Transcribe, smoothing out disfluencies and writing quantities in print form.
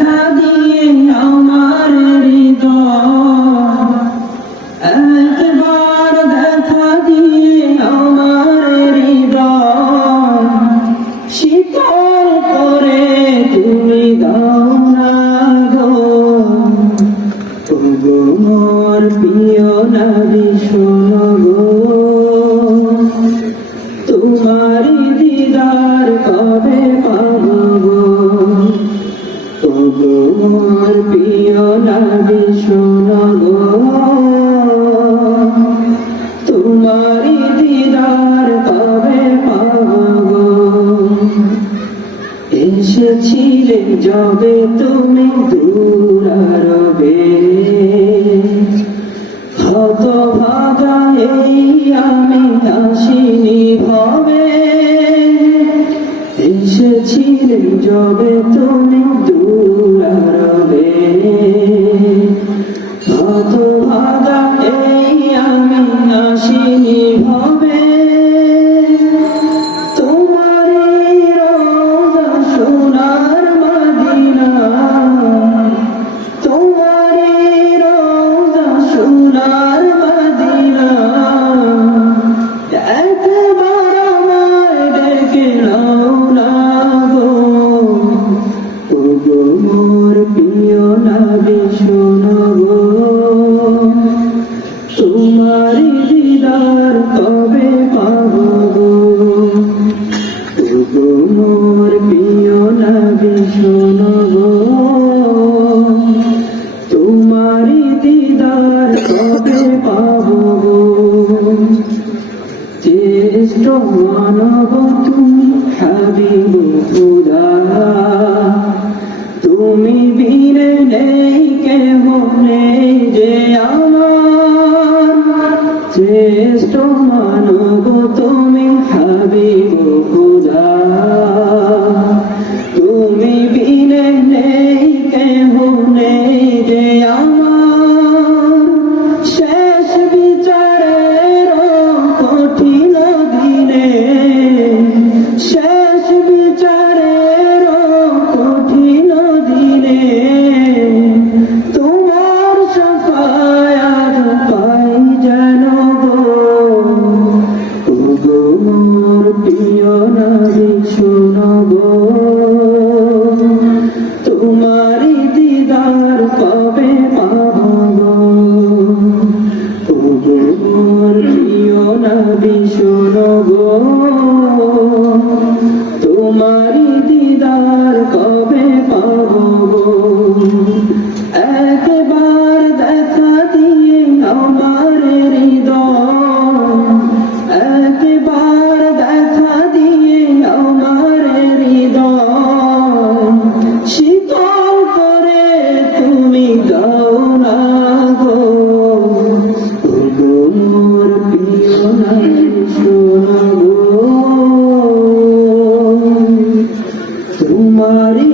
দেখা দিয়ে আমার হৃদয়, একবার দেখা দিয়ে আমার হৃদয় শীতল করে তুমি দাও না গো। ওগো মোর প্রিয় নবী শোনো গো, তোমারি দিদার কবে পাবো গো। ওগো মোর প্রিয় নবী শোনো গো, তোমারি দিদার কবে পাবো গো। এসেছিলে যবে তুমি দূর আরবে, হতভাগা এই আমি আসিনি ভবে। এসেছিলে যবে তুমি দূর আরবে, হতভাগা এই আমি আসিনি ভবে। তোমারই রোজা সোনার মদিনা, তোমারই রোজা সোনার মদিনা, একবার আমায় ডেকে নাও না গো। ওগো মোর প্রিয় নবী শোনো গো, তোমারি দিদার কবে পাবো গো। ওগো মোর প্রিয় নবী শোনো গো, তোমারি দিদার কবে পাবো গো। জ্যেষ্ঠ মানব তুমি হাবিব খোদা, তুমি বিনে নেই কেহ নেই যে আমার। জ্যেষ্ঠ মানব তুমি হাবিব খোদা, তুমি বিনে নেই কেহ নেই যে আমার। শেষ বিচারের কঠিন দিনে, শেষ বিচারের কঠিন দিনে, তোমার শাফায়াত পাই যেন গো। ওগো মোর প্রিয় নবী শোনো গো, তোমারি দিদার কবে পাবো গো। ওগো মোর প্রিয় নবী শোনো গো, তোমারি দিদার কবে পাবো গো। একবার দেখা দিয়ে আমার হৃদয়, একবার দেখা দিয়ে আমার হৃদয় শীতল করে তুমি দাও না গো। ওগো মোর প্রিয় নবী শোনো গো, তোমারি